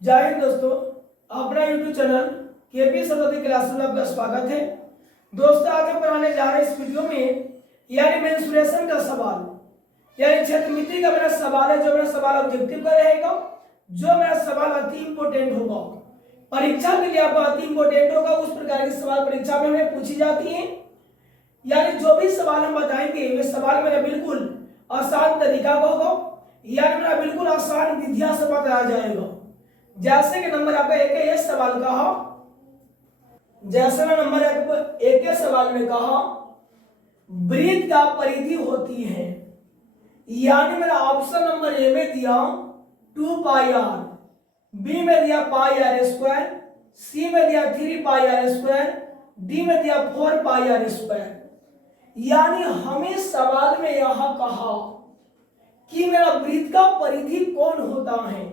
जय हिंद दोस्तों, अपना YouTube channel KP Saraswati classes में आपका स्वागत है। दोस्तों, आज हम पढ़ाने जा रहे हैं इस वीडियो में यानी मेंसुरेशन का सवाल, यानी क्षेत्रमिति का मेरा सवाल है। जो मेरा सवाल ऑब्जेक्टिव का रहेगा, जो मेरा सवाल अति इंपोर्टेंट होगा, परीक्षा के लिए आपका अति इंपोर्टेंट होगा। उस प्रकार के सवाल परीक्षा में हमें पूछी जाती है। यानी जो भी सवाल हम बताएंगे वे सवाल मेरा बिल्कुल आसान तरीका का होगा, यानी मेरा बिल्कुल आसान विधिया से बताया जाएगा। जैसे कि नंबर आपका एक ये सवाल कहा, जैसे मैं नंबर एक के सवाल में कहा वृत्त का परिधि होती है, यानी मेरा ऑप्शन नंबर ए में दिया 2 पाई आर, बी में दिया पाई आर स्क्वायर, सी में दिया 3 पाई आर स्क्वायर, डी में दिया 4 पाई आर स्क्वायर। यानी हमें सवाल में यहां कहा कि मेरा वृत्त का परिधि कौन होता है,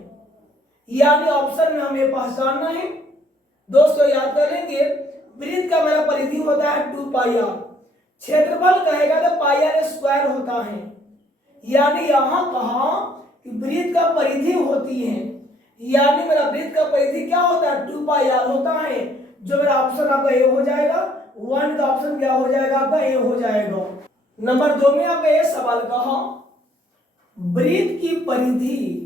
यानी ऑप्शन में हमें पहचानना है। दोस्तों याद कर लेंगे, वृत्त का मेरा परिधि होता है 2 पाई आर, क्षेत्रफल कहेगा तो पाई आर स्क्वायर होता है। यानी यहां कहा कि वृत्त का परिधि होती है, यानी मेरा वृत्त का परिधि क्या होता है 2 पाई आर होता है। जो मेरा ऑप्शन आपका ए हो जाएगा, 1 का ऑप्शन क्या हो जाएगा आपका ए हो जाएगा। नंबर 2 में आपका ये सवाल कहा वृत्त की परिधि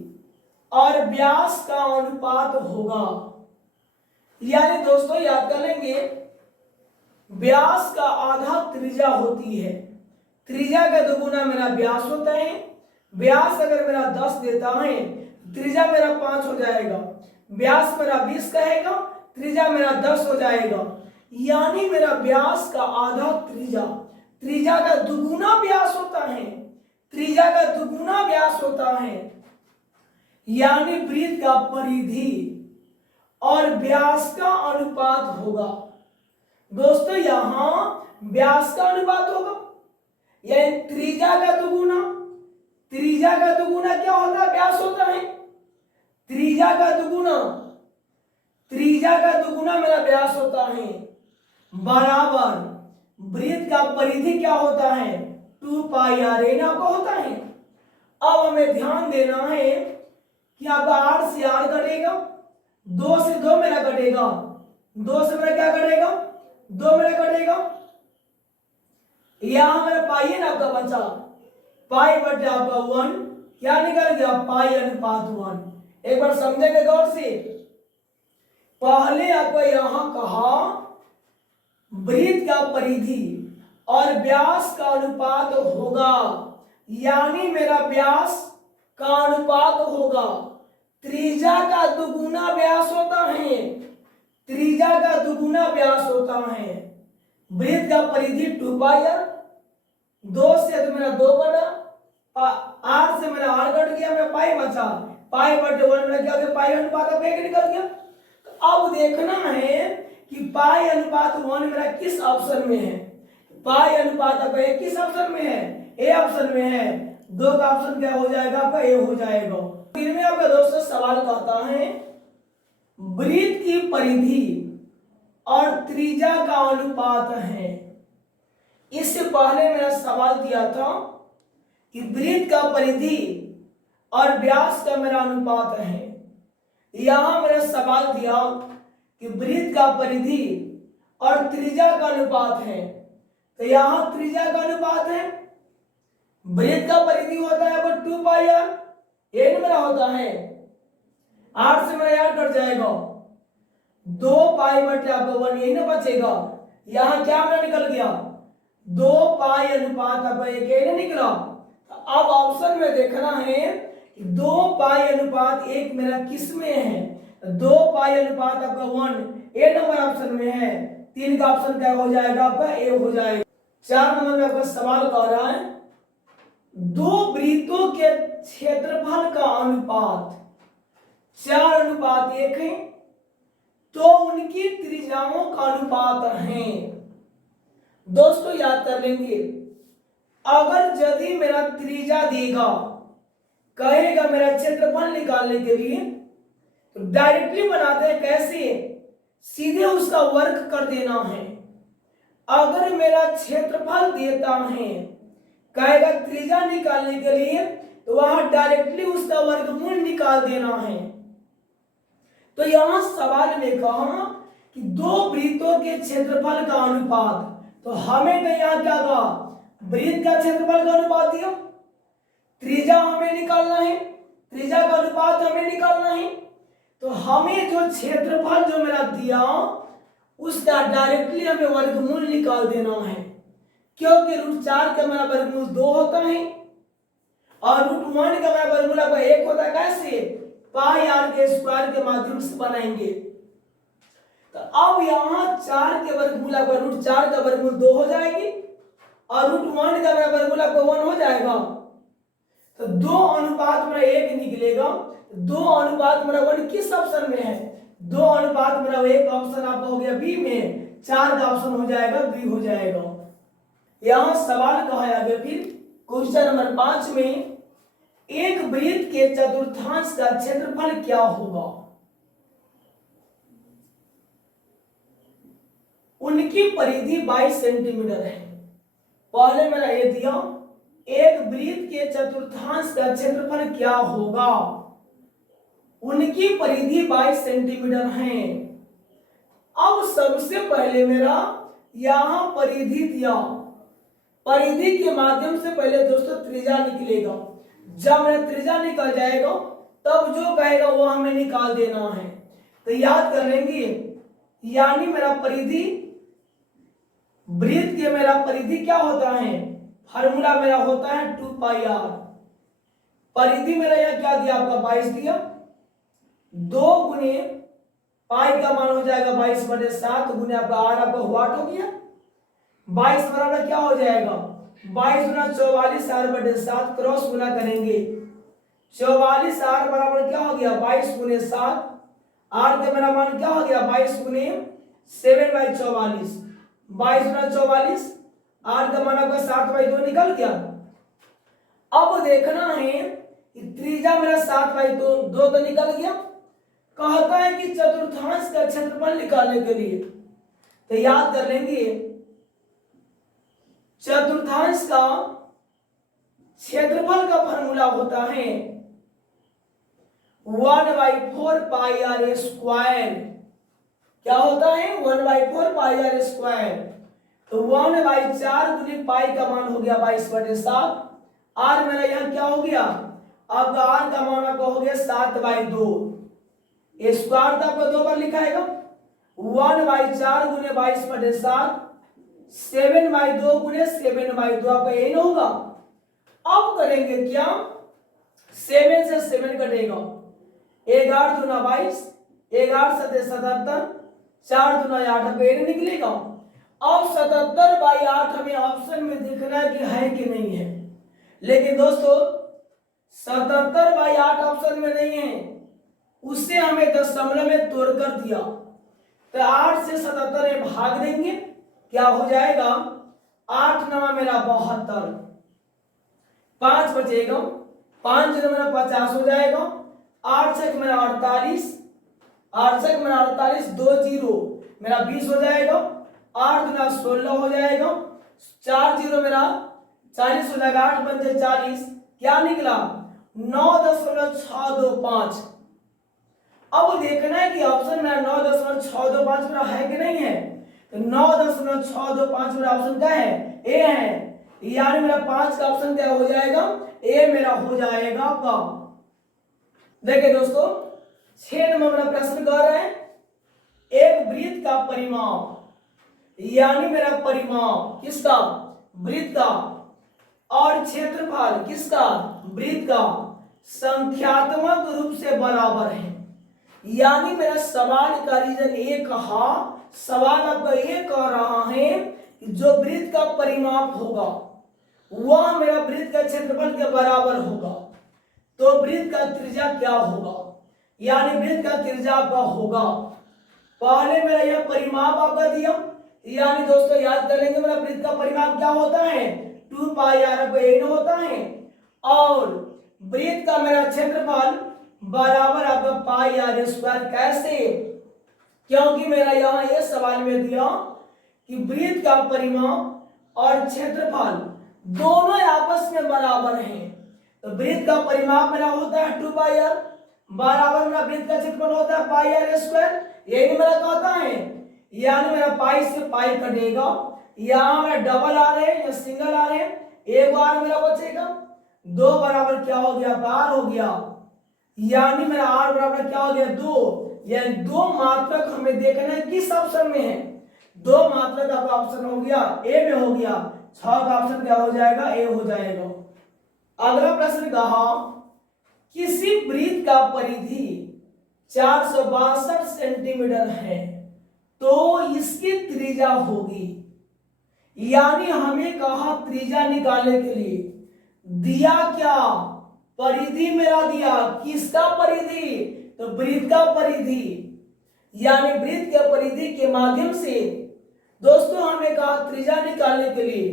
और व्यास का अनुपात होगा। यानी दोस्तों याद कर लेंगे, व्यास का आधा त्रिज्या होती है, त्रिज्या का दोगुना मेरा व्यास होता है। व्यास अगर मेरा 10 देता है, त्रिज्या मेरा 5 हो जाएगा। व्यास मेरा 20 कहेगा, त्रिज्या मेरा 10 हो जाएगा। यानी मेरा व्यास का आधा त्रिज्या, त्रिज्या का दुगुना व्यास होता है, त्रिज्या का दुगुना व्यास होता है। यानी वृत्त का परिधि और व्यास का अनुपात होगा। दोस्तों यहां व्यास का अनुपात होगा, यानी त्रिज्या का दुगुना, त्रिज्या का दुगुना क्या होता है व्यास होता है। त्रिज्या का दुगुना, त्रिज्या का दुगुना मेरा व्यास होता है, बराबर वृत्त का परिधि क्या होता है 2 पाई आर एन आपका होता है। अब हमें ध्यान देना है कि आपका 8 से 8 कटेगा, 2 से 2 मेरा कटेगा, 2 से मेरा क्या कटेगा 2 मेरा कटेगा। यहां मेरा पाई है ना आपका बचा, पाई बटे आपका 1 क्या निकल गया पाई अनुपात 1। एक बार समझेंगे गौर से। पहले आपको यहां कहा वृत्त का परिधि और व्यास का अनुपात होगा, यानी मेरा व्यास का अनुपात होगा त्रिज्या का दुगुना व्यास होता है, त्रिज्या का दुगुना व्यास होता है। वृत्त का परिधि 2 पाई आर, 2 से तो मेरा 2 बना, 8 से मेरा 8 कट गया, मेरा पाई बचा, पाई बटे 1 मेरा क्या हो गया पाई अनुपात अब एक निकल गया। तो अब देखना है कि पाई अनुपात 1 मेरा किस ऑप्शन में है। पाई अनुपात अब किस ऑप्शन में है, ए ऑप्शन में है। 2 का ऑप्शन क्या हो जाएगा आपका ए हो जाएगा। फिर में आपका दोस्तों सवाल कहता है वृत्त की परिधि और त्रिज्या का अनुपात है। इससे पहले मेरा सवाल दिया था कि वृत्त का परिधि और व्यास का मेरा अनुपात है। यहां मेरा सवाल दिया कि वृत्त का परिधि और त्रिज्या का अनुपात है, तो यहां त्रिज्या का अनुपात है। वृत्त का परिधि होता है 2 पाई आर, एन मेरा होता है, 8 से मेरा याद कट जाएगा, 2 पाई बटे आपका 1 एन बचेगा। यहां क्या मेरा निकल गया 2 पाई अनुपात आपका एक एन निकला। तो अब ऑप्शन में देखना है कि 2 पाई अनुपात 1 मेरा किस में है। 2 पाई अनुपात आपका 1 ए नंबर ऑप्शन में है, 3 का ऑप्शन क्या हो जाएगा आपका ए हो जाएगा। 4 नंबर में आपका सवाल कह रहा है 2 वृत्तों के क्षेत्रफल का अनुपात 4:1 है, तो उनकी त्रिज्याओं का अनुपात है। दोस्तों याद कर लेंगे, अगर यदि मेरा त्रिज्या देगा, कहेगा मेरा क्षेत्रफल निकालने के लिए, तो डायरेक्टली बनाते हैं कैसे, सीधे उसका वर्ग कर देना है। अगर मेरा क्षेत्रफल देता है, कहेगा त्रिज्या निकालने के लिए, तो वहां डायरेक्टली उसका वर्गमूल निकाल देना है। तो यहाँ सवाल में कहा कि दो वृत्तों के क्षेत्रफल का अनुपात, तो हमें तो यहाँ क्या कहा, वृत्त का क्षेत्रफल का अनुपात दिया, त्रिज्या हमें निकालना है, त्रिज्या का अनुपात हमें निकालना है। तो हमें जो क्षेत्रफल जो मेरा दिया उसका डायरेक्टली हमें वर्गमूल निकाल देना है, क्योंकि √4 का मेरा वर्गमूल 2 होता है और √1 का मेरा वर्गमूल आपका 1 होता है। कैसे? पाई आर के स्क्वायर के माध्यम से बनाएंगे। तो अब यहाँ 4 के वर्गमूल आपका √4 का वर्गमूल 2 हो जाएगी और √1 का मेरा वर्गमूल आपका 1 हो जाएगा। तो 2 अनुपात मेरा 1 निकलेगा। 2 अनुपात मेरा 1 किस ऑप्शन में है? 2 अनुपात मेरा 1 ऑप्शन आपका हो गया बी में, 4 का ऑप्शन हो जाएगा बी हो जाएगा। यहाँ सवाल कहा आगे फिर क्वेश्चन नंबर 5 में एक वृत्त के चतुर्थांश का क्षेत्रफल क्या होगा? उनकी परिधि 22 सेंटीमीटर है। पहले मेरा ये दिया, एक वृत्त के चतुर्थांश का क्षेत्रफल क्या होगा? उनकी परिधि 22 सेंटीमीटर है। अब सबसे पहले मेरा यहां परिधि दिया, परिधि के माध्यम से पहले दोस्तों त्रिज्या निकलेगा। जब मेरा त्रिज्या निकल जाएगा तब जो कहेगा वो हमें निकाल देना है। तो याद कर लेंगे, यानी मेरा परिधि, वृत्त के मेरा परिधि क्या होता है, फार्मूला मेरा होता है 2πr। परिधि मेरा यह क्या दिया आपका 22 दिया, 2 गुने पाई का मान हो जाएगा 22/7 गुने आपका आर आपका वाट हो गया। 22 बराबर क्या हो जाएगा, 22 गुना 44 r/7 क्रॉस गुना करेंगे। 44 r बराबर क्या हो गया 22 गुने 7, r का मेरा मान क्या हो गया 22 गुने 7/44, 22 गुना 44, r का मान आपका 7/2 निकल गया। अब देखना है कि त्रिज्या मेरा 7/2 तो निकल गया। कहता है कि चतुर्थांश का क्षेत्रफल निकालने के लिए, तो याद कर लेंगे चतुर्थांश का क्षेत्रफल का फॉर्मूला होता है 1/4πr²। क्या होता है 1/4πr²। तो 1/4 गुने पाई का मान हो गया 22/7। आर मेरा यहाँ क्या हो गया, आपका आर का मान आपका हो गया 7/2। स्क्वायर तो आपका 2 बार लिखाएगा, 1/4 गुने 22/7, 7/2 गुने 7/2 आपका n होगा। अब करेंगे क्या, 7 से 7 कटेगा, 11 दूना 22, 11 7 77, 4 दूना 8 आपका n निकलेगा। अब 77/8 हमें ऑप्शन में देखना है कि है कि नहीं है। लेकिन दोस्तों 77/8 ऑप्शन में नहीं है, उससे हमें दशमलव में तोड़कर दिया। तो 8 से 77 में भाग देंगे, क्या हो जाएगा 8 9 मेरा 72, 5 बचेगा, 5 0 मेरा 50 हो जाएगा, 8 6 मेरा 48, 8 6 मेरा 48, 2 0 मेरा 20 हो जाएगा, 8 गुना 16 हो जाएगा, 4 0 मेरा 40 हो जाएगा, 8 पंजे 40, क्या निकला 9.625। अब देखना है कि ऑप्शन में 9.625 मेरा है कि नहीं है। तो 9.625 मेरा ऑप्शन क्या है, ए है, यानी मेरा 5 का ऑप्शन क्या हो जाएगा, ए मेरा हो जाएगा आपका। देखिए दोस्तों 6 नंबर मेरा प्रश्न कर रहे हैं, एक वृत्त का परिमाप, यानी मेरा परिमाप किसका, वृत्त का, और क्षेत्रफल किसका, वृत्त का, संख्यात्मक रूप से बराबर है। यानी मेरा सवाल का रीजन ये कहा, सवाल आपका ये कह रहा है कि जो वृत्त का परिमाप होगा वह मेरा वृत्त का क्षेत्रफल के बराबर होगा। तो वृत्त का त्रिज्या क्या होगा, यानी वृत्त का त्रिज्या आपका होगा, पहले मेरा यह परिमाप आपका दिया, यानी दोस्तों याद कर लेंगे मेरा वृत्त का परिमाप क्या होता है 2πr/n होता है, और वृत्त का मेरा क्षेत्रफल बराबर आपका πr²। कैसे, क्योंकि मेरा यहाँ ये सवाल में दिया कि वृत्त का परिमाप और क्षेत्रफल दोनों आपस में बराबर हैं। तो वृत्त का परिमाप मेरा होता है 2πr बराबर मेरा वृत्त का क्षेत्रफल होता है पाई आर स्क्वायर, यही मेरा कहता है। यानी मेरा पाई से पाई कटेगा, यहाँ मेरा डबल आर है या सिंगल आर है, एक आर मेरा बचेगा, दो बराबर क्या हो गया, बार हो गया। यानी मेरा आर बराबर क्या हो गया, दो। यानी दो मात्रक हमें देखना है किस ऑप्शन में है, दो मात्रक आपका ऑप्शन हो गया ए में हो गया, 6 का ऑप्शन क्या हो जाएगा, ए हो जाएगा। अगला प्रश्न कहा किसी वृत्त का परिधि 462 सेंटीमीटर है तो इसकी त्रिज्या होगी। यानी हमें कहा त्रिज्या निकालने के लिए दिया क्या, परिधि मेरा दिया, किसका परिधि, तो वृत्त का परिधि। यानी वृत्त के परिधि के माध्यम से दोस्तों हमें कहा त्रिज्या निकालने के लिए,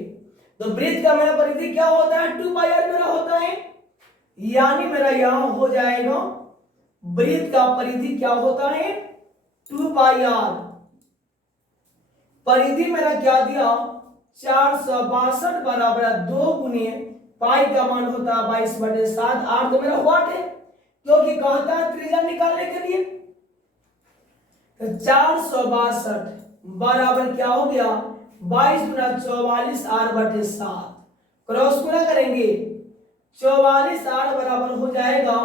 तो वृत्त का मेरा परिधि क्या होता है, 2 पाई आर मेरा होता है। यानी मेरा यहां हो जाएगा वृत्त का परिधि क्या होता है, 2 पाई आर। परिधि मेरा क्या दिया, 462 बराबर 2 गुने पाई का मान होता है 22/7, आर तो मेरा वाट है क्योंकि कहता है त्रिज्या निकालने के लिए। तो 462 बराबर क्या हो गया, 22 गुना 44 r/7, क्रॉस गुना करेंगे 44 r बराबर हो जाएगा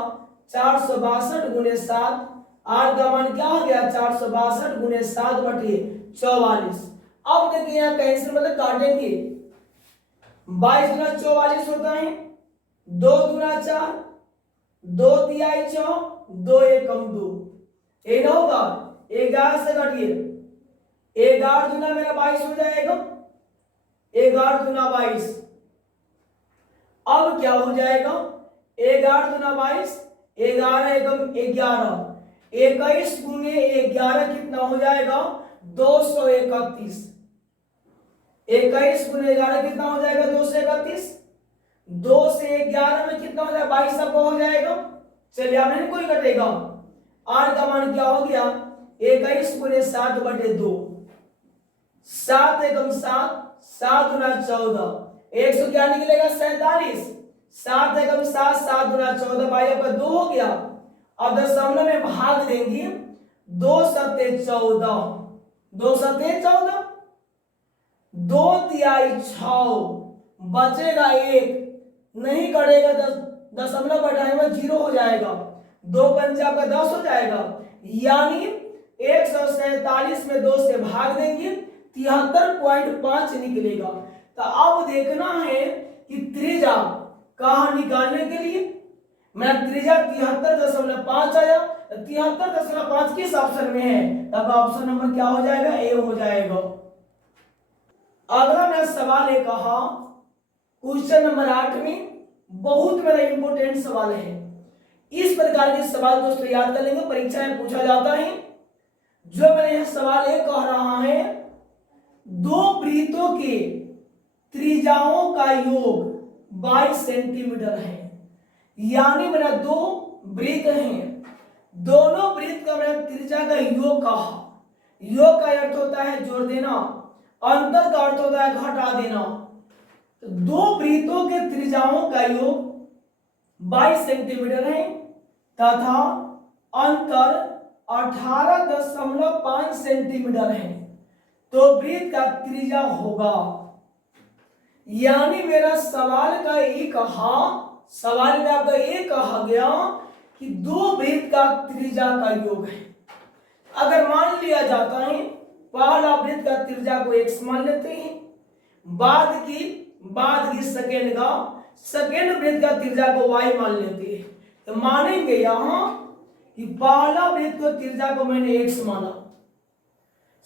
462 गुने 7, r का मान क्या हो गया 462 गुने 7/44। अब देखिए यहाँ कैंसिल मतलब काटेंगे, 22 गुना 44 होता है 2 दूना 4, 2 तिहाई 4, 2 एकम 2, ये ना होगा 11 से काटिए, 11 दूना मेरा 22 हो जाएगा, 11 दूना 22। अब क्या हो जाएगा 11 दूना 22, 11 एकम 11, 21 गुने 11 कितना हो जाएगा 231, 21 गुने 11 कितना हो जाएगा 231, 2 से 11 में कितना हो जाएगा 22 आपका हो जाएगा। चलिए आप नहीं कोई कटेगा, आर का मान क्या हो गया 21 गुने 7/2, 7 एकम 7, 7 गुना 14, 100 क्या निकलेगा 47, 7 एकम 7, 7 गुना 14, भाई आपका 2 हो गया। अब दशमलव में भाग देंगे, 2 सत्ते 14, 2 सत्ते 14, 2 तिहाई 6, बचेगा 1, नहीं कटेगा, दशमलव बढ़ाएंगे 0 हो जाएगा, 2 पंचे आपका 10 हो जाएगा। यानी 147 में 2 से भाग देंगे 73.5 निकलेगा। तो अब देखना है कि त्रिज्या कहाँ निकालने के लिए, मैं त्रिज्या 73.5 आया, 73.5 किस ऑप्शन में है, तब ऑप्शन नंबर क्या हो जाएगा, ए हो जाएगा। अगला मेरा सवाल है कहा क्वेश्चन नंबर 8 में बहुत मेरा इंपोर्टेंट सवाल है, इस प्रकार के सवाल दोस्तों याद कर लेंगे, परीक्षा में पूछा जाता है। जो मैंने यह सवाल ये कह रहा है, दो वृत्तों के त्रिज्याओं का योग 22 सेंटीमीटर है। यानी मेरा दो वृत्त हैं, दोनों वृत्त का मेरा त्रिज्या का योग कहा, योग का अर्थ होता है जोड़ देना, अंतर का अर्थ होता है घटा देना। तो दो वृत्तों के त्रिज्याओं का योग 22 सेंटीमीटर है तथा अंतर 18.5 सेंटीमीटर है, तो वृत्त का त्रिज्या होगा। यानी मेरा सवाल का ये कहा, सवाल में आपका ये कहा गया कि दो वृत्त का त्रिज्या का योग है। अगर मान लिया जाता है पहला वृत्त का त्रिज्या को x मान लेते हैं, बाद की सेकेंड वृत्त का त्रिज्या को y मान लेते हैं, तो मानेंगे यहां कि पहला वृत्त को त्रिज्या को मैंने x माना,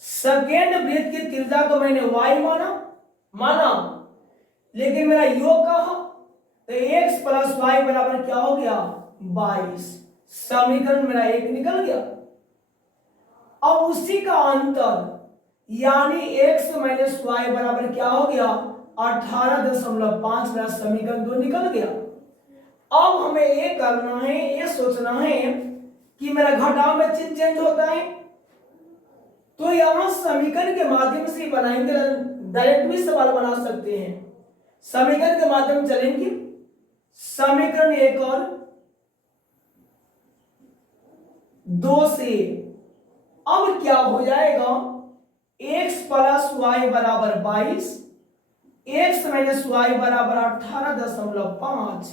सेकेंड वृत्त की त्रिज्या को मैंने y माना, लेकिन मेरा योग कहा, तो x प्लस y बराबर क्या हो गया 22, समीकरण मेरा 1 निकल गया। अब उसी का अंतर यानी x माइनस वाई बराबर क्या हो गया 18.5, मेरा समीकरण 2 निकल गया। अब हमें ये करना है, ये सोचना है कि मेरा घटाव में चिन्ह चेंज होता है, तो यहां समीकरण के माध्यम से बनाएंगे, डायरेक्ट भी सवाल बना सकते हैं, समीकरण के माध्यम चलेंगे। समीकरण 1 और 2 से। अब क्या हो जाएगा, x प्लस वाई बराबर 22, x माइनस वाई बराबर 18.5,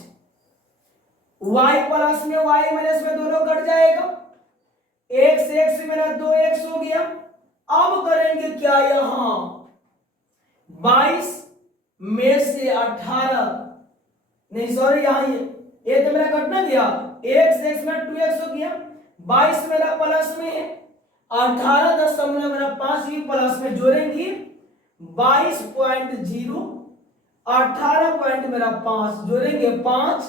y प्लस में y माइनस में दोनों कट जाएगा, x मेरा 2x हो गया। अब करेंगे क्या, यहां 22 में से 18, नहीं सॉरी, यहां ये तो मेरा कटना गया, x में 2x हो गया, 22 मेरा प्लस में है, 18.5 भी प्लस में जोड़ेंगे, 22.0, 18.5 जोड़ेंगे 5,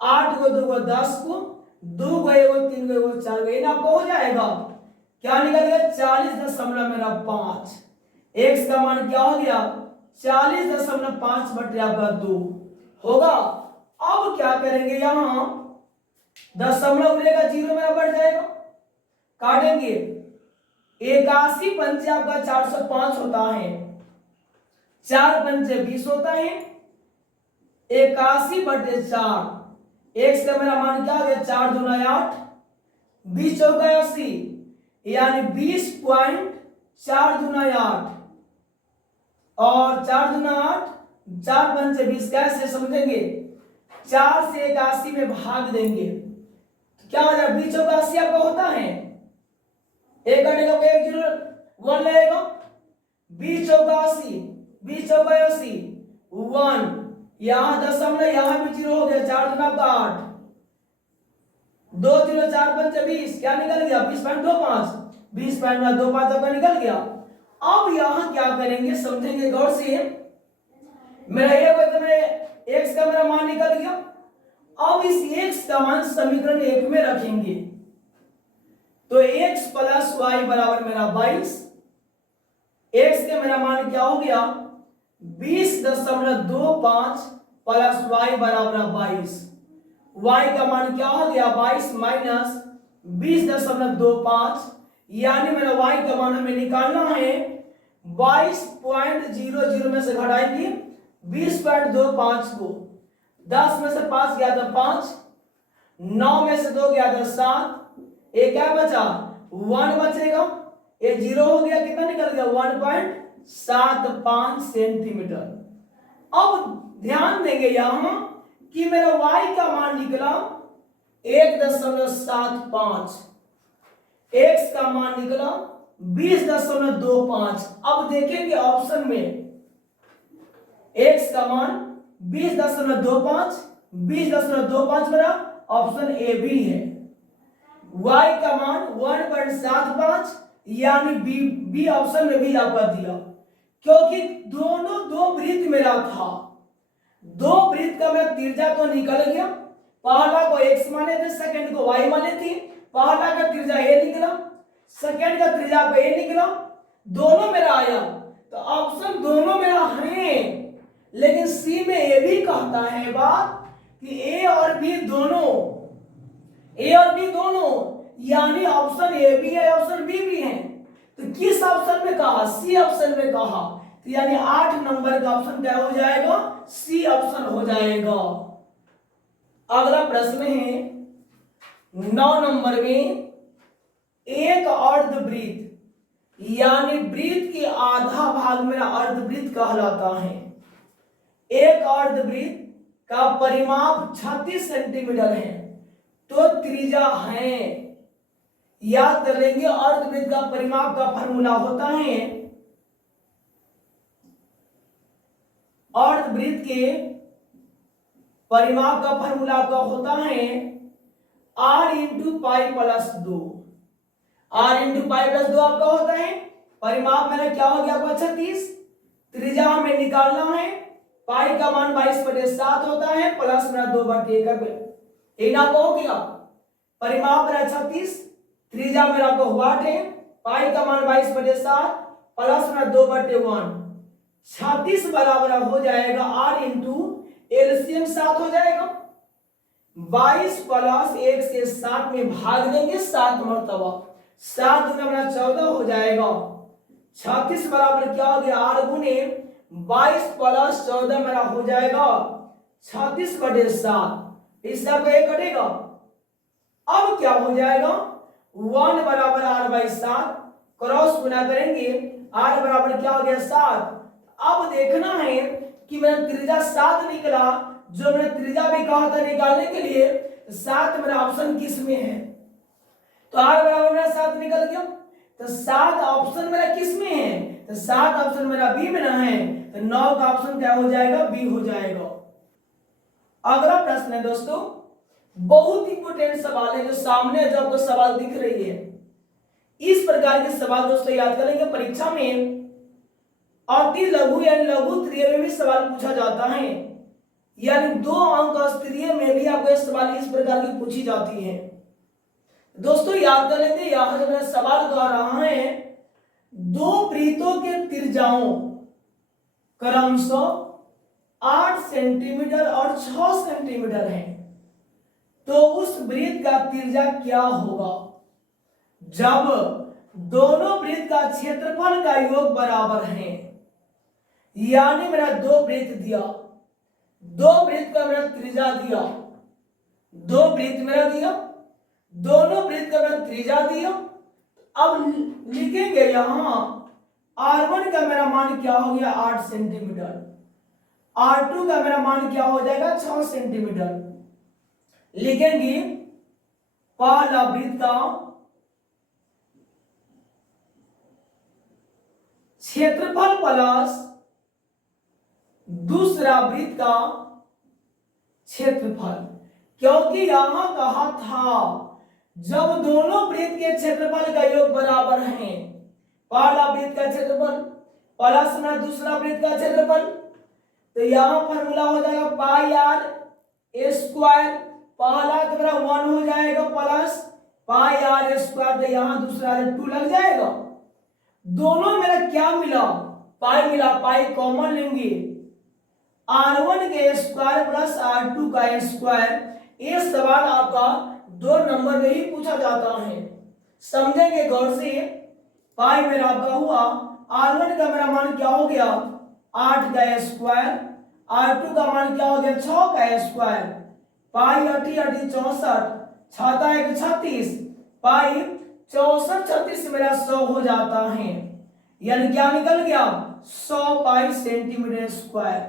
8 को 2 को 10 को 2 को 1 को 3 को 1 को 4 को, इन आपको हो जाएगा, क्या निकल गया 40.5। x का मान क्या हो गया 40.5 बटे आपका 2 होगा। अब क्या करेंगे, यहां दशमलव उड़ेगा, 0 मेरा बढ़ जाएगा, काटेंगे, 81 पंचे आपका 405 होता है, 4 पंचे 20 होता है, 81 बटे 4, x का मेरा मान क्या हो गया 4 दूना 8, 20 चौका 80, यानी 20.4 दूना 8 और 4 दूना 8, 4 पंचे 20, कैसे समझेंगे, 4 से 81 में भाग देंगे तो क्या हो जाएगा, 20 चौका 80 आपका होता है, एक कटेगा 1 0 1 लगेगा, 20 चौका 80, 20 चौका 80 1, यहां दशमलव, यहां भी 0 हो गया, 4 दूना 8, 2 0 4 पंचे 20, क्या निकल गया 20.25, 20.25 आपका निकल गया। अब यहां क्या करेंगे समझेंगे गौर से, मेरा ये कोई तो मेरे x का मेरा मान निकल गया। अब इस x का मान समीकरण 1 में रखेंगे तो x प्लस वाई बराबर मेरा 22, x के मेरा मान क्या हो गया 20.25 प्लस वाई बराबर 22, y का मान क्या हो गया 22 माइनस 20.25, यानी मेरा y का मान हमें निकालना है 22.00 में से घटाएंगे 20.25 को, 10 में से 5 गया था 5, 9 में से 2 गया था 7, ये क्या बचा 1 बचेगा, ये 0 हो गया, कितना निकल गया 1.75 सेंटीमीटर। अब ध्यान देंगे यहां कि मेरा y का मान निकला 1.75, x का मान निकला 20.25। अब देखेंगे ऑप्शन में x का मान 20.25, 20.25 मेरा ऑप्शन ए बी है, y का मान 1.75 यानी बी ऑप्शन में भी आपका दिया, क्योंकि दोनों दो वृत्त मेरा था, दो वृत्त का मेरा त्रिज्या तो निकल गया, पहला को x माने थे, सेकंड को y माने थे, पहला का त्रिज्या a निकला, सेकंड का त्रिज्या पे a निकला, दोनों मेरा आया, तो ऑप्शन दोनों मेरा है, लेकिन सी में ए भी कहता है बात कि ए और बी दोनों यानी ऑप्शन ए भी है ऑप्शन बी भी है, तो किस ऑप्शन में कहा सी ऑप्शन में कहा, तो यानी 8 नंबर का ऑप्शन क्या हो जाएगा सी ऑप्शन हो जाएगा। अगला प्रश्न है 9 नंबर में, एक अर्धवृत्त यानी वृत्त के आधा भाग मेरा अर्धवृत्त कहलाता है, एक अर्धवृत्त का परिमाप 36 सेंटीमीटर है, तो त्रिज्या है, याद कर लेंगे अर्धवृत्त का परिमाप का फॉर्मूला होता है, अर्धवृत्त के परिमाप का फॉर्मूला आपका होता है r into pi plus 2, r into pi plus 2 आपका होता है, परिमाप मेरा क्या हो गया आपका 36, त्रिज्या हमें निकालना है, पाई का मान 22/7 होता है, प्लस मेरा 2/1 आपको हो गया, परिमाप मेरा 36, त्रिज्या मेरा आपको वाट है, पाई का मान 22/7 प्लस मेरा 2/1, 36 बराबर हो जाएगा r इंटू एलसीएम 7 हो जाएगा, 22 प्लस 1 से 7 में भाग देंगे 7 मरतबा, 7 गुना मेरा 14 हो जाएगा, 36 बराबर क्या हो गया r गुने 22 प्लस 14 मेरा हो जाएगा 36/7, इससे आपका एक कटेगा। अब क्या हो जाएगा 1 बराबर r बाई 7, क्रॉस गुना करेंगे, r बराबर क्या हो गया 7। अब देखना है कि मेरा त्रिज्या 7 निकला, जो मैंने त्रिज्या भी कहा था निकालने के लिए, 7 मेरा ऑप्शन किस में है, तो r बराबर मेरा 7 निकल गया। तो 7 ऑप्शन मेरा किस में है, तो 7 ऑप्शन मेरा बी में ना है, तो 9 का ऑप्शन क्या हो जाएगा, बी हो जाएगा। अगला प्रश्न है दोस्तों, बहुत इंपोर्टेंट सवाल है, जो सामने जो आपको सवाल दिख रही है, इस प्रकार के सवाल दोस्तों याद करेंगे परीक्षा में। अति लघु यानी लघु त्रिय में भी सवाल पूछा जाता है, यानी 2 अंक स्तरीय में भी आपको सवाल इस प्रकार की पूछी जाती है। दोस्तों याद कर लेंगे, यहां जो मैं सवाल कह रहा है, 2 वृत्तों के त्रिज्याओं क्रमशः 8 सेंटीमीटर और 6 सेंटीमीटर है, तो उस वृत्त का त्रिज्या क्या होगा जब दोनों वृत्त का क्षेत्रफल का योग बराबर है। यानी मेरा 2 वृत्त दिया, 2 वृत्त का मेरा त्रिज्या दिया, 2 वृत्त मेरा दिया, दोनों वृत्त का मेरा त्रिज्या दिया। अब लिखेंगे यहां r1 का मेरा मान क्या हो गया 8 सेंटीमीटर, r2 का मेरा मान क्या हो जाएगा 6 सेंटीमीटर। लिखेंगे पहला वृत्त का क्षेत्रफल प्लस दूसरा वृत्त का क्षेत्रफल, क्योंकि यहां कहा था जब दोनों वृत्त के क्षेत्रफल का योग बराबर है, पहला वृत्त का क्षेत्रफल प्लस में दूसरा वृत्त का क्षेत्रफल, तो यहां फॉर्मूला हो जाएगा पाई आर स्क्वायर, पहला तो मेरा 1 हो जाएगा प्लस पाई आर स्क्वायर, तो यहां दूसरा 2 लग जाएगा। दोनों मेरा क्या मिला, पाई मिला, पाई कॉमन लेंगे, r1 के स्क्वायर प्लस r2 का स्क्वायर। ये सवाल आपका 2 नंबर में ही पूछा जाता है, समझेंगे गौर से। पाई मेरा आपका हुआ, r1 का मेरा मान क्या हो गया 8 का स्क्वायर, r2 का मान क्या हो गया 6 का स्क्वायर, पाई 8 8 64, 6 1 36, पाई 64 36 मेरा 100 हो जाता है, यानी क्या निकल गया 100 पाई सेंटीमीटर स्क्वायर।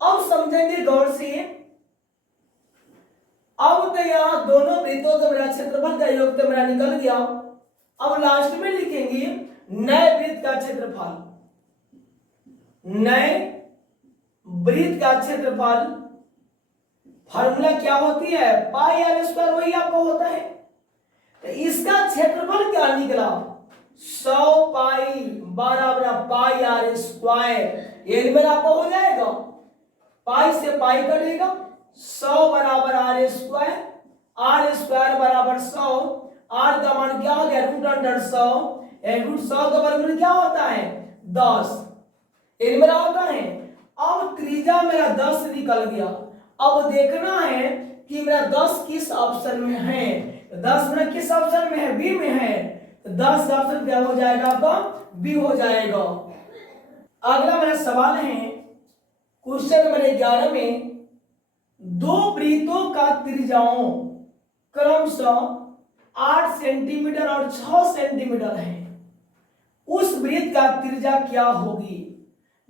अब समझेंगे गौर से, अब तो यहां दोनों वृत्तों का मेरा क्षेत्रफल का योग तो मेरा निकल गया। अब लास्ट में लिखेंगे नए वृत्त का क्षेत्रफल, नए वृत्त का क्षेत्रफल फॉर्मूला क्या होती है पाई आर स्क्वायर, वही आपको होता है। तो इसका क्षेत्रफल क्या निकला 100 पाई बराबर पाई आर स्क्वायर, ये मेरा आपको हो जाएगा, पाई से पाई कटेगा, 100 बराबर आर स्क्वायर, आर स्क्वायर बराबर 100, आर का मान क्या हो गया रूट अंडर 100, रूट 100 का वर्गमूल क्या होता है 10, ये मेरा होता है। अब त्रिज्या मेरा 10 निकल गया। अब देखना है कि मेरा 10 किस ऑप्शन में है, 10 मेरा किस ऑप्शन में है, बी में है, तो 10 का ऑप्शन क्या हो जाएगा आपका बी हो जाएगा। अगला मेरा सवाल है क्वेश्चन नंबर 11 में, 2 वृत्तों का त्रिज्याओं क्रमशः 8 सेंटीमीटर और 6 सेंटीमीटर है, उस वृत्त का त्रिज्या क्या होगी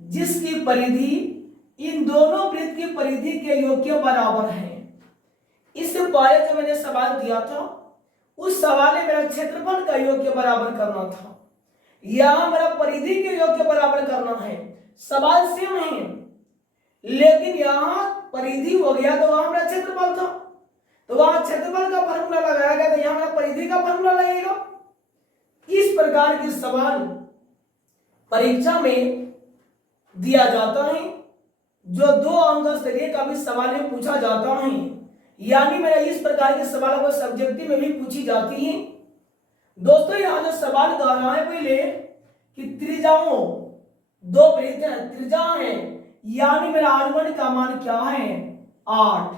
जिसकी परिधि इन दोनों वृत्त की परिधि के योग के बराबर है। इससे पहले जो मैंने सवाल दिया था उस सवाल में मेरा क्षेत्रफल का योग के बराबर करना था, यहां मेरा परिधि के योग के बराबर करना है। सवाल सेम है, लेकिन यहां परिधि हो गया तो वहां मेरा क्षेत्रफल था, तो वहां क्षेत्रफल का फॉर्मूला लगाया गया, तो यहां मेरा परिधि का फॉर्मूला लगेगा। इस प्रकार के सवाल परीक्षा में दिया जाता है, जो 2 अंक स्तरीय का भी सवाल में पूछा जाता है, यानी मेरा इस प्रकार के सवालों को सब्जेक्टिव में भी पूछी जाती है। दोस्तों यहां जो सवाल कर रहा है पहले कि त्रिज्याओं 2 वृत्त हैं, त्रिज्या है, यानी मेरा r1 का मान क्या है 8,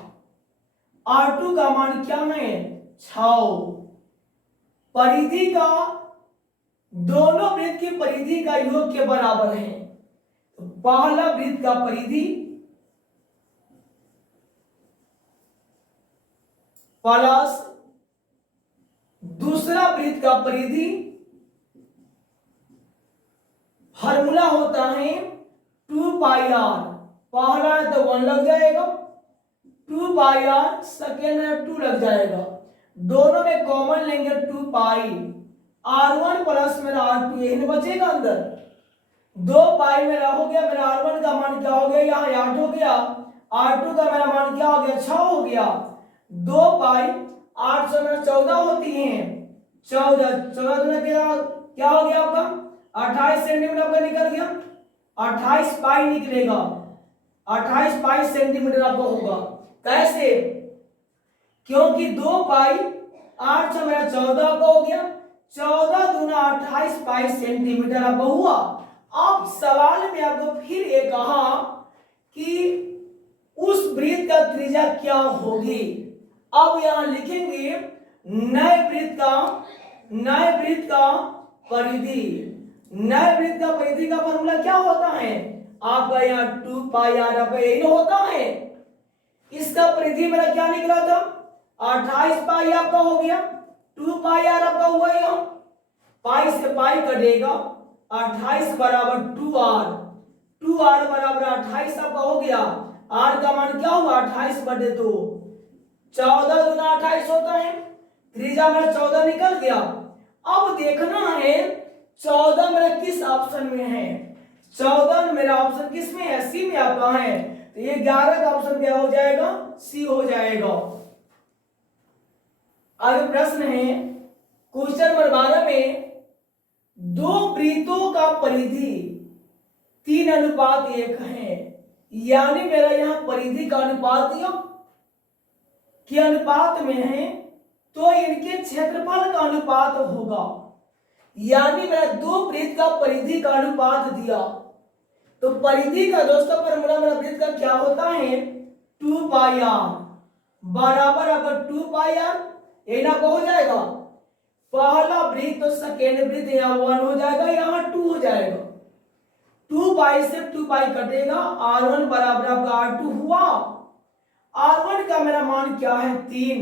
r2 का मान क्या है 6, परिधि का दोनों वृत्त की परिधि का योग के बराबर है, तो पहला वृत्त का परिधि प्लस दूसरा वृत्त का परिधि फार्मूला होता है 2πr। पहला है तो 1 लग जाएगा, 2πr, सेकेंड है 2 लग जाएगा, दोनों में कॉमन लेंगे 2π, r1 प्लस मेरा r2 यही बचेगा अंदर। 2π मेरा हो गया, मेरा r1 का मान क्या हो गया, यहाँ 8 हो गया, r2 का मेरा मान क्या हो गया, 6 हो गया। 2π 8 से मेरा 14 होती है, 14 क्या हो गया आपका 28 सेंटीमीटर आपका निकल गया, 28 पाई निकलेगा, 28 पाई सेंटीमीटर आपका होगा। कैसे? क्योंकि 2π 8 से मेरा 14 आपका हो गया, 14 दूना 28 पाई सेंटीमीटर आपका हुआ। अब सवाल में आपको फिर ये कहा कि उस वृत्त का त्रिज्या क्या होगी। अब यहां लिखेंगे नए वृत्त का परिधि। नए वृत्त का परिधि का फॉर्मूला क्या होता है आपका, यहाँ 2πr आपका यही होता है। इसका परिधि मेरा क्या निकला था, 28 पाई आपका हो गया, 2πr आपका हुआ, यहाँ पाई से पाई कटेगा, 28 बराबर 2r, 2r बराबर 28 आपका हो गया। r का मान क्या हुआ 28/2, 14 दूना 28 होता है, त्रिज्या मेरा 14 निकल गया। अब देखना है 14 मेरा किस ऑप्शन में है, 14 मेरा ऑप्शन किस में है, सी में आपका है, तो ये 11 का ऑप्शन क्या हो जाएगा, सी हो जाएगा। आगे प्रश्न है क्वेश्चन नंबर 12 में दो वृत्तों का परिधि 3:1 है, यानी मेरा यहाँ परिधि का अनुपात के अनुपात में है, तो इनके क्षेत्रफल का अनुपात होगा। यानी मेरा दो वृत्त का परिधि का अनुपात दिया, तो परिधि का दोस्तों फॉर्मूला मेरा वृत्त का क्या होता है 2πr बराबर अगर 2πr ये ना हो जाएगा, पहला वृत्त तो सेकेंड वृत्त यहाँ 1 हो जाएगा, यहाँ 2 हो जाएगा, 2π से 2π कटेगा, r1 बराबर आपका r2 हुआ। r1 का मेरा मान क्या है 3,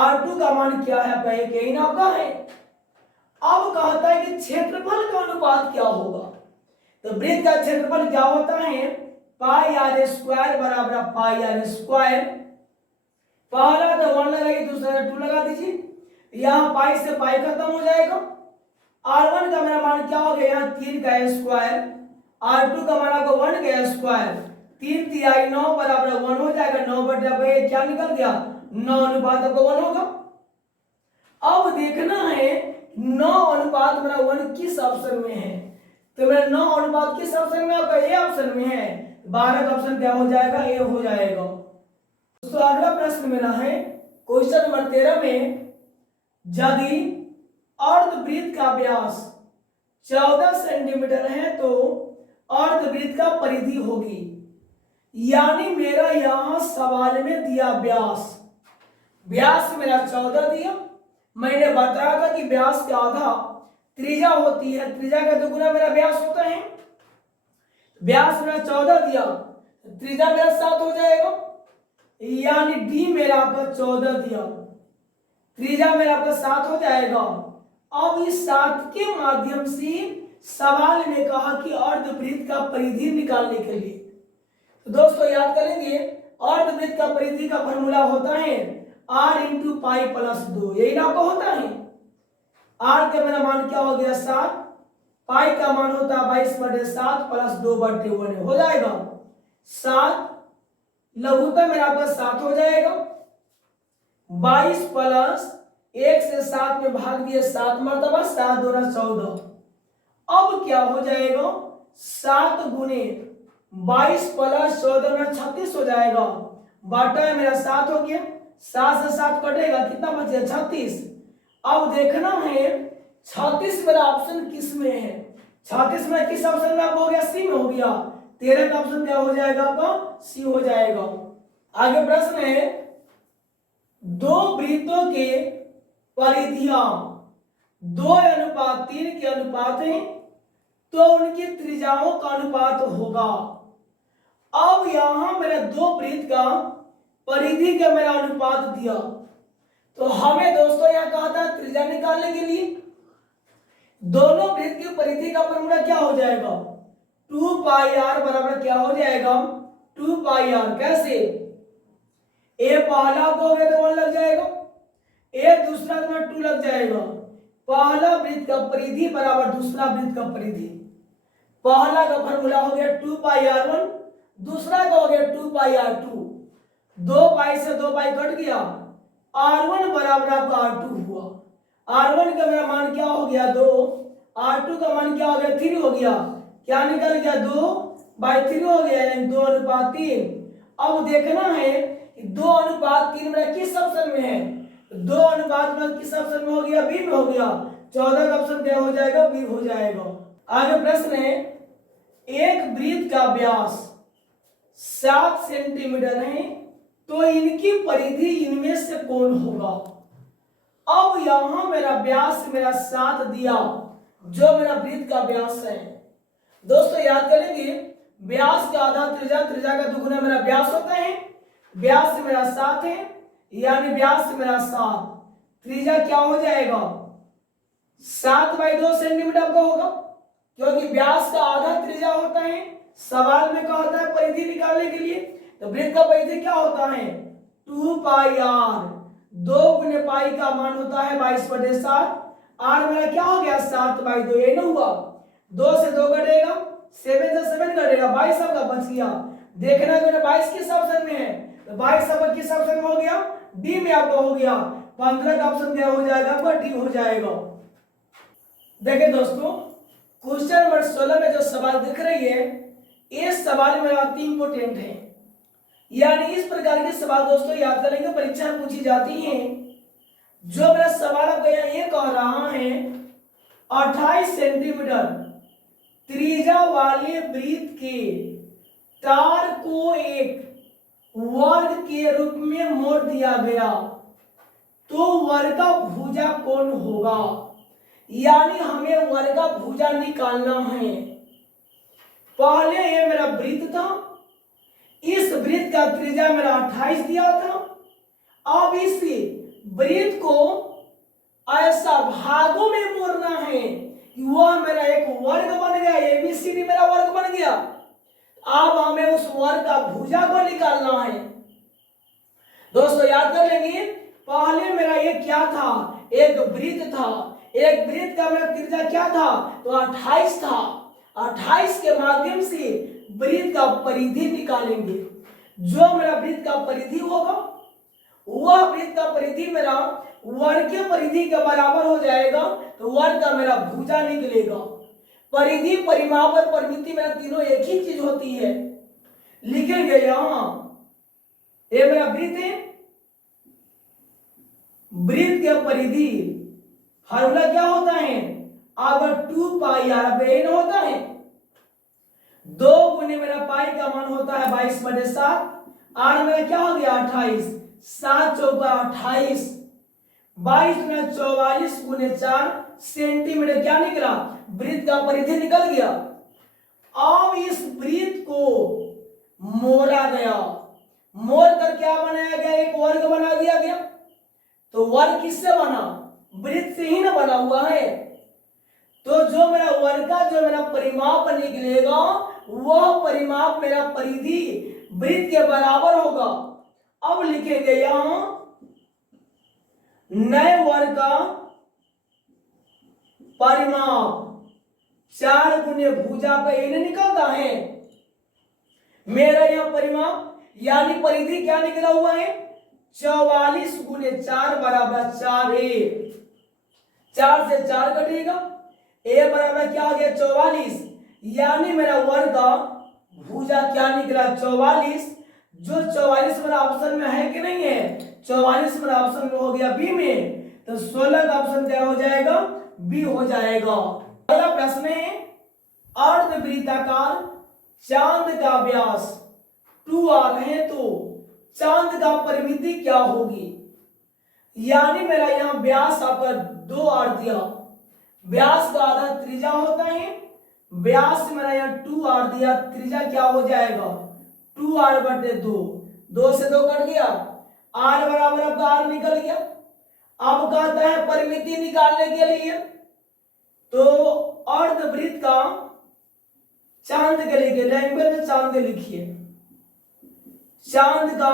r2 का मान क्या है 1, यही ना आपका है। अब कहता है कि क्षेत्रफल का अनुपात क्या होगा, तो वृत्त का क्षेत्रफल क्या होता है πr² बराबर πr², पहला तो 1 लगाइए, दूसरा 2 लगा दीजिए, यहाँ पाई से पाई खत्म हो जाएगा। r1 का मेरा मान क्या हो गया, यहाँ 3 का स्क्वायर, r2 का मान आपको 1 का स्क्वायर, 3 तिहाई 9 बराबर 1 हो जाएगा, 9/1 क्या निकल गया 9 अनुपात आपको 1 होगा। अब देखना है 9 अनुपात मेरा 1 किस ऑप्शन में है, तो मेरा 9 अनुपात किस ऑप्शन में आपका ए ऑप्शन में है, 12 का ऑप्शन क्या हो जाएगा ए हो जाएगा। तो अगला प्रश्न मेरा है क्वेश्चन नंबर 13 में यदि अर्धवृत्त का व्यास 14 सेंटीमीटर है तो अर्धवृत्त का परिधि होगी। यानी मेरा यहां सवाल में दिया व्यास मेरा 14 दिया, मैंने बताया था कि व्यास का आधा त्रिज्या होती है, त्रिज्या का दुगुना मेरा व्यास होता है। व्यास मेरा 14 दिया, त्रिज्या मेरा 7 हो जाएगा, यानी डी मेरा आपका 14 दिया, त्रिज्या मेरा आपका 7 हो जाएगा। अब इस 7 के माध्यम से सवाल में कहा कि अर्धवृत्त का परिधि निकालने के लिए, तो दोस्तों याद करेंगे अर्धवृत्त का परिधि का फॉर्मूला होता है r × पाई + 2, यही ना आपको होता है। r का मेरा मान क्या हो गया 7, पाई का मान होता है 22/7 + 2/1 हो जाएगा 7, लघुत्तम मेरा आपका 7 हो जाएगा, 22 प्लस 1 से 7 में भाग दिए 7 मरतबा, 7 दूना 14। अब क्या हो जाएगा 7 गुने 22 प्लस 14 में 36 हो जाएगा, बाटा मेरा 7 हो गया, 7 से 7 कटेगा, कितना बचे 36। अब देखना है 36 मेरा ऑप्शन किस में है, 36 में किस ऑप्शन में आपको हो गया सी में हो गया, 13 का ऑप्शन क्या हो जाएगा आपका सी हो जाएगा। आगे प्रश्न है दो वृत्तों के परिधियां 2:3 के अनुपात है तो उनकी त्रिज्याओं का अनुपात होगा। अब यहां मेरा दो वृत्त का परिधि का मेरा अनुपात दिया, तो हमें दोस्तों यहाँ कहा था त्रिज्या निकालने के लिए दोनों वृत्त की परिधि का फॉर्मूला क्या हो जाएगा, 2πr बराबर क्या हो जाएगा, 2πr। कैसे, ए पहला को हो गया तो 1 लग जाएगा, ए दूसरा तो 2 लग जाएगा। पहला वृत्त का परिधि बराबर दूसरा वृत्त का परिधि। पहला का फॉर्मूला हो गया 2πr1, दूसरा का हो गया 2πr2। 2 पाई से 2 पाई कट गया, r1 बराबर आपका r2 हुआ। r1 का मेरा मान क्या हो गया 2, r2 का मान क्या हो गया 3 हो गया। क्या निकल गया 2/3 हो गया, यानी 2:3। अब देखना है 2:3 मेरा किस ऑप्शन में है, 2:3 किस ऑप्शन में हो गया, बी में हो गया। 14 का ऑप्शन क्या हो जाएगा, बी हो जाएगा। आगे प्रश्न है, एक वृत्त का व्यास 7 सेंटीमीटर है तो इनकी परिधि इनमें से कौन होगा। अब यहां मेरा व्यास मेरा 7 दिया, जो मेरा वृत्त का व्यास है। दोस्तों याद करेंगे, व्यास का आधा त्रिज्या, त्रिज्या का दुगुना मेरा व्यास होता है। व्यास मेरा 7 है, यानी व्यास मेरा 7, त्रिज्या क्या हो जाएगा 7/2 सेंटीमीटर का होगा, क्योंकि व्यास का आधा त्रिज्या होता है। सवाल में क्या होता है, परिधि निकालने के लिए, तो वृत्त का परिधि क्या होता है 2πr। 2 गुने पाई का मान होता है 22/7। r मेरा क्या हो गया 7/2, ये ना हुआ, 2 से 2 कटेगा, 7 से 7 कटेगा, 22 आपका बच गया। देखना कि 22 किस ऑप्शन में है, तो 22 आपका किस ऑप्शन में हो गया, डी में आपका हो गया। 15 का ऑप्शन क्या हो जाएगा, आपका डी हो जाएगा। देखिए दोस्तों, क्वेश्चन नंबर 16 में जो सवाल दिख रही है, ये सवाल मेरा अति इंपोर्टेंट है। यानी इस प्रकार के सवाल दोस्तों याद करेंगे, परीक्षा में पूछी जाती हैं। जो मेरा सवाल आपको यहाँ ये कह रहा है, 28 सेंटीमीटर त्रिज्या वाले वृत्त के तार को एक वर्ग के रूप में मोड़ दिया गया, तो वर्ग का भुजा कौन होगा। यानी हमें वर्ग का भुजा निकालना है। पहले ये मेरा वृत्त था, इस वृत्त का त्रिज्या मेरा 28 दिया था। अब इस वृत्त को ऐसा भागों में मोड़ना है कि वह मेरा एक वर्ग बन गया, एबीसीडी मेरा वर्ग बन गया। अब हमें उस वर्ग का भुजा को निकालना है। दोस्तों याद कर लेंगे, पहले मेरा ये क्या था, एक वृत्त था। एक वृत्त का मेरा त्रिज्या क्या था, तो 28 था। 28 के माध्यम से वृत्त का परिधि निकालेंगे। जो मेरा वृत्त का परिधि होगा, वह वृत्त का परिधि मेरा वर्ग के परिधि के बराबर हो जाएगा, तो वर्ग का मेरा भुजा निकलेगा। परिधि, परिमाप और परिमिति मेरा तीनों एक ही चीज होती है। लिखेंगे यहां, ये मेरा वृत्त है, वृत्त के परिधि फॉर्मूला क्या होता है, अगर 2πr होता है। 2 गुने मेरा पाई का मान होता है 22/7। r मेरा क्या हो गया 28, 7 चौका 28, 22 में 44 गुने 4 सेंटीमीटर क्या निकला, वृत्त का परिधि निकल गया। अब इस वृत्त को मोड़ा गया, मोड़ कर क्या बनाया गया, एक वर्ग बना दिया गया। तो वर्ग किससे बना, वृत्त से ही ना बना हुआ है। तो जो मेरा वर्ग का जो मेरा परिमाप निकलेगा, वह परिमाप मेरा परिधि वृत्त के बराबर होगा। अब लिखेंगे यहां, नए वर्ग का परिमाप 4 गुने भुजा का ये निकलता है। मेरा यह परिमाप यानी परिधि क्या निकला हुआ है, 44 गुने 4 बराबर 4a। 4 से 4 कटेगा, a बराबर क्या हो गया 44, यानी मेरा वर्ग का भुजा क्या निकला 44। जो 44 मेरा ऑप्शन में है कि नहीं है, 44 मेरा ऑप्शन में हो गया बी में, तो 16 का ऑप्शन क्या हो जाएगा, बी हो जाएगा। अगला प्रश्न है, अर्धवृत्ताकार चांद का व्यास 2r है तो चांद का परिमिति क्या होगी। यानी मेरा यहाँ व्यास आपका 2r दिया, व्यास का आधा त्रिज्या होता है, व्यास मेरा यहाँ 2r दिया, त्रिज्या क्या हो जाएगा 2r/2। 2 से 2 कट गया, r बराबर आपका r निकल गया। अब कहता है परिमिति निकालने के लिए, तो अर्धवृत्त का चांद के लिखिए, लैंग्वेज में चांद लिखिए, चांद का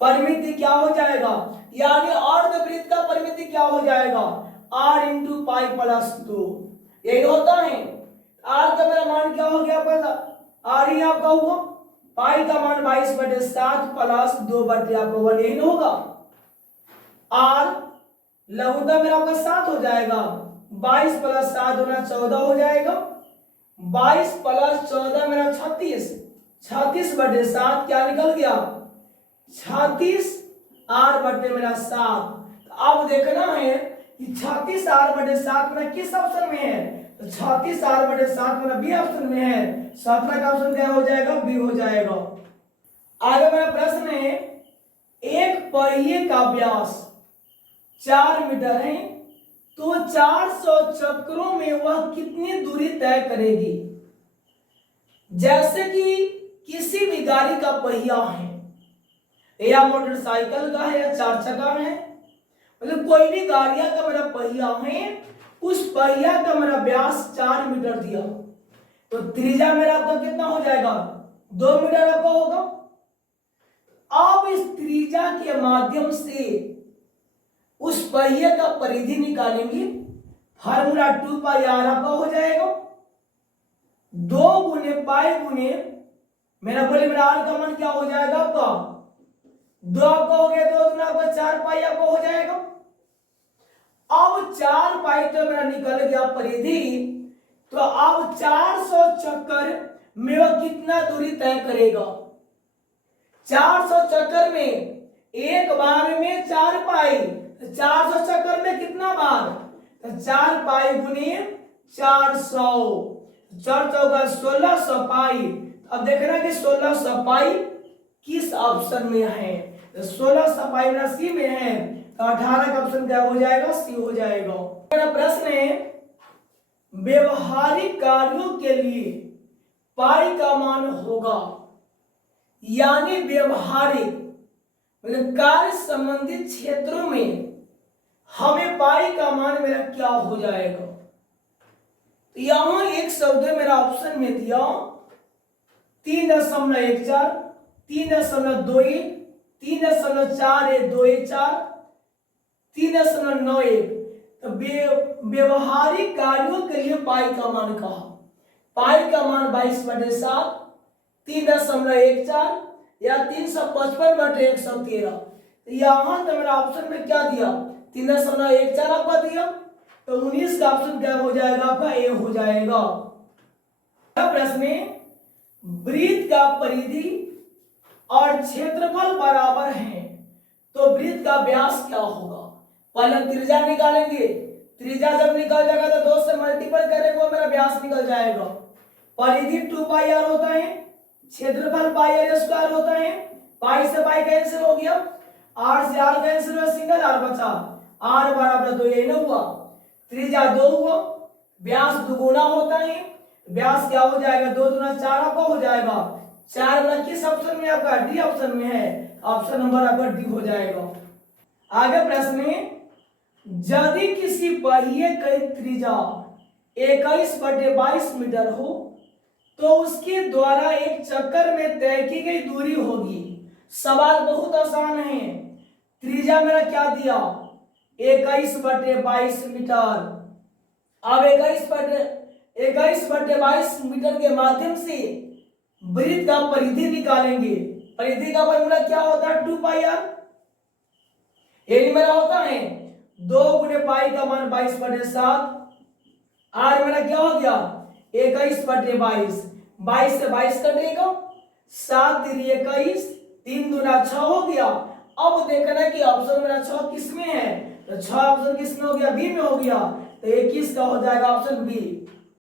परिमिति क्या हो जाएगा, यानी अर्धवृत्त का परिमिति क्या हो जाएगा, r इंटू पाई प्लस 2। यही होता है। r का मेरा मान क्या हो गया, पता r ही आपका हुआ, पाई का मान 22/7 प्लस 2/, आपका 1, यही होगा। r लघुता मेरा आपका 7 हो जाएगा, 22 प्लस 7 होना 14 हो जाएगा, 22 प्लस 14 मेरा 36, 36/7 क्या निकल गया, 36 r/, मेरा 7। अब देखना है कि 36 r/7 मेरा किस ऑप्शन में है, तो 36 r/7 मेरा बी ऑप्शन में है। 7वां का ऑप्शन क्या हो जाएगा, बी हो जाएगा। आगे मेरा प्रश्न है, एक पहिए का व्यास 4 मीटर है, तो 400 चक्रों में वह कितनी दूरी तय करेगी। जैसे कि किसी भी गाड़ी का पहिया है, या मोटरसाइकिल का है, या 4 चक्का है, मतलब कोई भी गाड़ियां का मेरा पहिया है, उस पहिया का मेरा व्यास 4 मीटर दिया, तो त्रिज्या मेरा आपका कितना हो जाएगा, 2 मीटर आपका होगा। अब इस त्रिज्या के माध्यम से उस पहिए का परिधि निकालेंगे, फार्मूला 2 पाई r आपका हो जाएगा, 2 गुने पाई गुने मेरा बोले मेरा r का मान क्या हो जाएगा आपका, 2 आपका हो गया, 2 गुना आपका 4 पाई आपका हो जाएगा। अब 4 पाई तो मेरा निकल गया परिधि, तो अब 400 चक्कर में वह कितना दूरी तय करेगा। 400 चक्कर में एक बार में 4 पाई, 400 चक्कर में कितना बार, तो 4 पाई गुने 400, 4 चौका 1600 पाई। अब देखना कि 1600 पाई किस ऑप्शन में है, तो 1600 पाई मेरा सी में है, तो 18 का ऑप्शन क्या हो जाएगा, सी हो जाएगा। मेरा प्रश्न है, व्यवहारिक कार्यों के लिए पाई का मान होगा, यानी व्यवहारिक मतलब कार्य संबंधित क्षेत्रों में हमें पाई का मान मेरा क्या हो जाएगा। तो यहां एक शब्द मेरा ऑप्शन में दिया 3.14, 3.21, 3.4124, 3.91। तो व्यवहारिक कार्यों के लिए पाई का मान कहा, पाई का मान 22/7, 3.14 या 355/113। तो यहां तो मेरा ऑप्शन में क्या दिया, 3.14 आपका दिया, तो 19 का ऑप्शन क्या हो जाएगा आपका, ए हो जाएगा। प्रश्न में वृत्त का परिधि और क्षेत्रफल बराबर है, तो वृत्त का व्यास क्या होगा। पहले त्रिज्या निकालेंगे, त्रिज्या जब निकल जाएगा तो 2 से मल्टीपल करेंगे, वो मेरा व्यास निकल जाएगा। परिधि 2πr होता है, क्षेत्रफल πr² होता है, पाई से पाई कैंसिल हो गया, r से r कैंसिल हुआ, सिंगल r बचा, r बराबर 2, ये ना हुआ, त्रिज्या 2 हुआ, व्यास दुगुना होता है, व्यास क्या हो जाएगा, 2 दूना 4 आपका हो जाएगा, 4 वाला किस ऑप्शन में आपका, डी ऑप्शन में है, ऑप्शन नंबर आपका डी हो जाएगा। आगे प्रश्न में, यदि किसी पहिए की त्रिज्या 21/22 मीटर हो, तो उसके द्वारा एक चक्कर में तय की गई दूरी होगी। सवाल बहुत आसान है, त्रिज्या मेरा क्या दिया, 21/22 मीटर। अब 21/22 मीटर के माध्यम से वृत्त का परिधि निकालेंगे। परिधि का फॉर्मूला क्या होता है, 2πr, ये मेरा होता है 2 गुने पाई का मान 22/7, r मेरा क्या हो गया 21/22, 22 से 22 कटेगा, 7 3 21, 3 दूना 6 हो गया। अब देखना कि ऑप्शन मेरा 6 किस में है, तो 6 ऑप्शन किस में हो गया, बी में हो गया, तो 21 का हो जाएगा ऑप्शन बी।